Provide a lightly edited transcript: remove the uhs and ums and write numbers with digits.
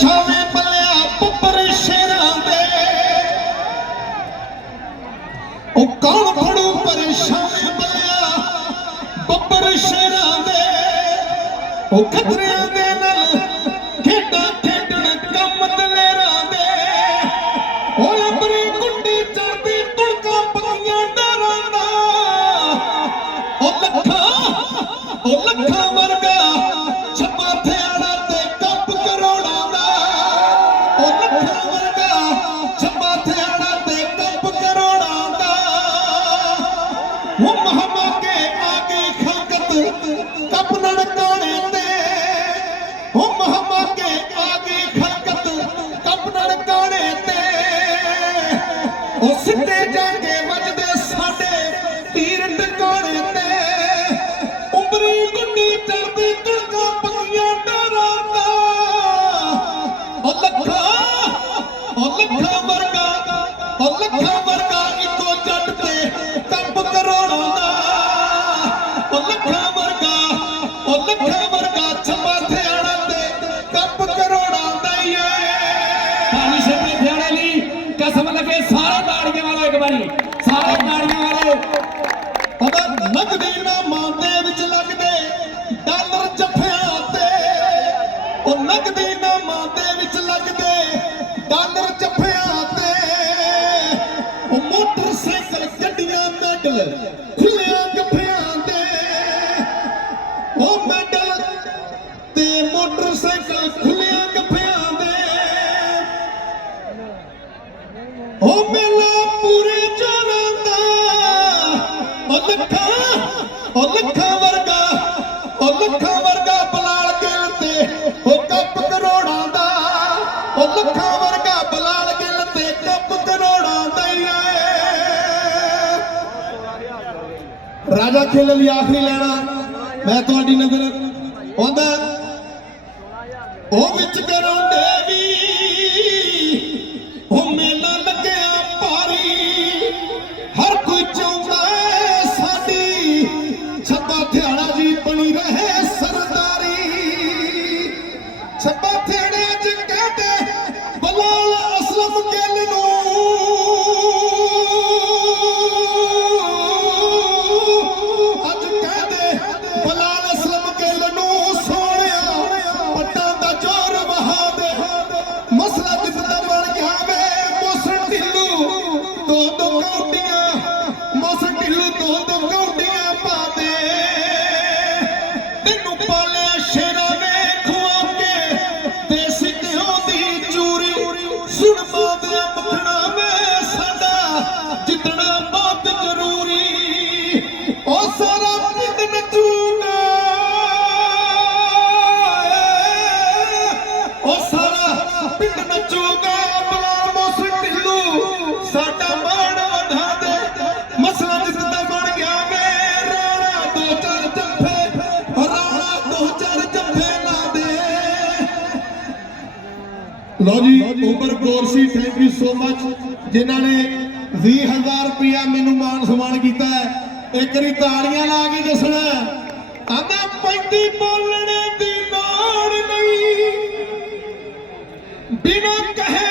शावे बलिया पुपर शेरां दे ओ कौन फड़ू पर शावे बलिया पुपर शेरां दे ओ खतरियां दे नाल खेडां खेडण कम दलेरां दे ओ अपनी गुंडी चढ़दी तुड़का पक्कियां डरां दा ओ लखा वर्गा छप्पा थेड़ा ते कप करोड़ां दा ओ लखा वर्गा छप्पा थेड़ा ते कप करोड़ां दा वो महमा के आगे खलकत कप नड़काने ते वो महमा के आगे खलकत कप नड़काने ते ओ सिद्धे जाके वजदे साडे तीर टकाने ते उमरी गुंडी चढ़दी तुड़का पक्कियां डरां दा ओ लखा वर्गा इको जट ते कप करोड़ां दा ओ लखा वर्गा छप्पा थेड़ा ते कप करोड़ां दा पानी छप्पे थेड़े ली कसम लगे सारे ताड़ियां वालों एक बारी सारे ताड़ियां वालों ਉਹਦਾ ਨਗਦੀ ਨਾਮਾਂ ਦੇ ਵਿੱਚ ਲੱਗਦੇ ਡਾਲਰ ਜੱਫਿਆਂ ਤੇ ਉਹ ਨਗਦੀ ਨਾਮਾਂ ਦੇ ਵਿੱਚ ਲੱਗਦੇ ਡਾਲਰ ਜੱਫਿਆਂ ਤੇ ਉਹ ਮੋਟਰਸਾਈਕਲ ਗੱਡੀਆਂ ਮੈਡਲ ਖੁੱਲਿਆਂ ਗੱਫਿਆਂ ਤੇ ਉਹ ਮੈਡਲ ਤੇ ਮੋਟਰਸਾਈਕਲ ਖੁੱਲਿਆਂ ਗੱਫਿਆਂ ਦੇ ਉਹ ਮੇਲਾ ਪੂਰੇ ਜੋਰਾਂ ਦਾ ओ लखा वर्गा बलाल गिल ते ओ कप करोड़ां दा ओ लखा वर्गा बलाल गिल ते कप करोड़ां दा राजा खेल लिए आखिरी लेना मैं तुहाडी नजर आंदा ओ विच गराउंडे वी ओ मेला लगया भारी हर कोई चाहुंदा छप्पा थेड़ा जी बनी रहे सरदारी छप्पा थेड़े च कहते बलाल असलम गिल नूं अज कहते बलाल असलम गिल नूं सोहणिया पट्टां दा जोर वहा दे मसला जिद्दा बन गया वे मोसन ढिल्लू दो कौटियां मोसन ढिल्लू दो कौटियां पा दे तेनू पालिया शेरा ने खुआ के देसी घ्यो दी चूरी सुन मादिया मखना में साडा जितना बहुत जरूरी ओ सारा पिंड नचूगा ओ सारा पिंड नचूगा बलाल मोसन ढिल्लू साडा मान वधा दे मसला जिद्दा बन गया वे राणा दो चार जफ्फे ला दे लो जी उमर गोरसी थैंक यू सो मच जिन्होंने 20,000 रुपया मैनू मान सम्मान किया है एक बारी ताड़ियां ला के दसना आंदा पैंती बोलने दी लोड़ नहीं बिना कहे